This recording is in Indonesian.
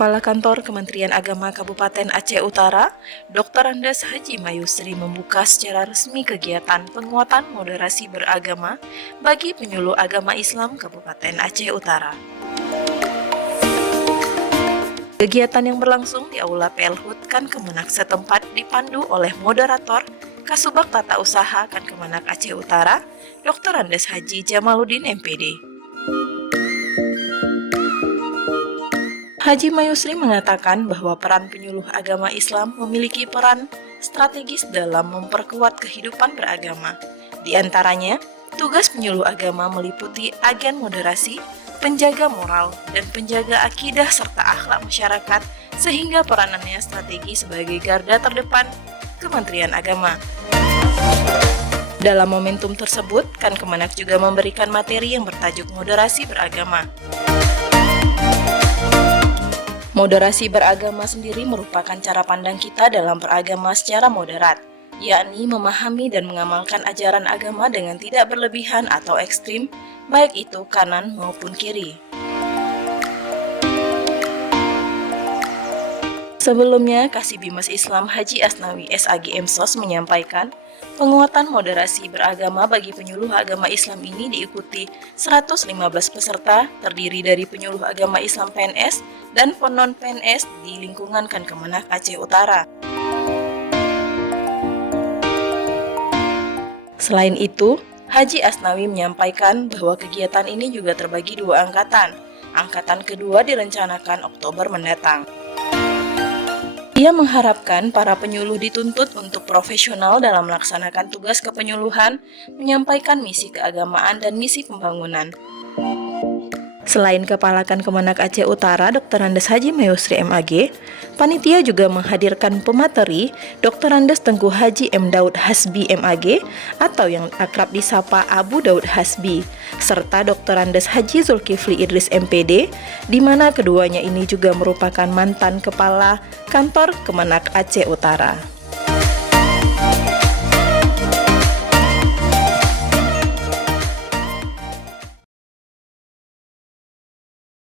Kepala Kantor Kementerian Agama Kabupaten Aceh Utara, Dr. Andes Haji Mayusri membuka secara resmi kegiatan penguatan moderasi beragama bagi penyuluh agama Islam Kabupaten Aceh Utara. Kegiatan yang berlangsung di Aula PLHUT Kan Kemenak setempat dipandu oleh moderator Kasubag Tata Usaha Kan Kemenak Aceh Utara, Dr. Andes Haji Jamaluddin MPD. Haji Mayusri mengatakan bahwa peran penyuluh agama Islam memiliki peran strategis dalam memperkuat kehidupan beragama. Di antaranya, tugas penyuluh agama meliputi agen moderasi, penjaga moral, dan penjaga akidah serta akhlak masyarakat, sehingga peranannya strategi sebagai garda terdepan Kementerian Agama. Dalam momentum tersebut, Kan Kemenak juga memberikan materi yang bertajuk moderasi beragama. Moderasi beragama sendiri merupakan cara pandang kita dalam beragama secara moderat, yakni memahami dan mengamalkan ajaran agama dengan tidak berlebihan atau ekstrim, baik itu kanan maupun kiri. Sebelumnya, Kasih Bimas Islam Haji Asnawi SAG Emsos menyampaikan, penguatan moderasi beragama bagi penyuluh agama Islam ini diikuti 115 peserta terdiri dari penyuluh agama Islam PNS dan non-PNS di lingkungan Kan Kemenak Aceh Utara. Selain itu, Haji Asnawi menyampaikan bahwa kegiatan ini juga terbagi dua angkatan. Angkatan kedua direncanakan Oktober mendatang. Ia mengharapkan para penyuluh dituntut untuk profesional dalam melaksanakan tugas kepenyuluhan, menyampaikan misi keagamaan dan misi pembangunan. Selain Kepala Kan Kemenak Aceh Utara, Dr. Andes Haji Mayusri MAG, panitia juga menghadirkan pemateri Dr. Andes Tengku Haji M. Daud Hasbi MAG atau yang akrab disapa Abu Daud Hasbi, serta Dr. Andes Haji Zulkifli Idris MPD, di mana keduanya ini juga merupakan mantan Kepala Kantor Kemenak Aceh Utara.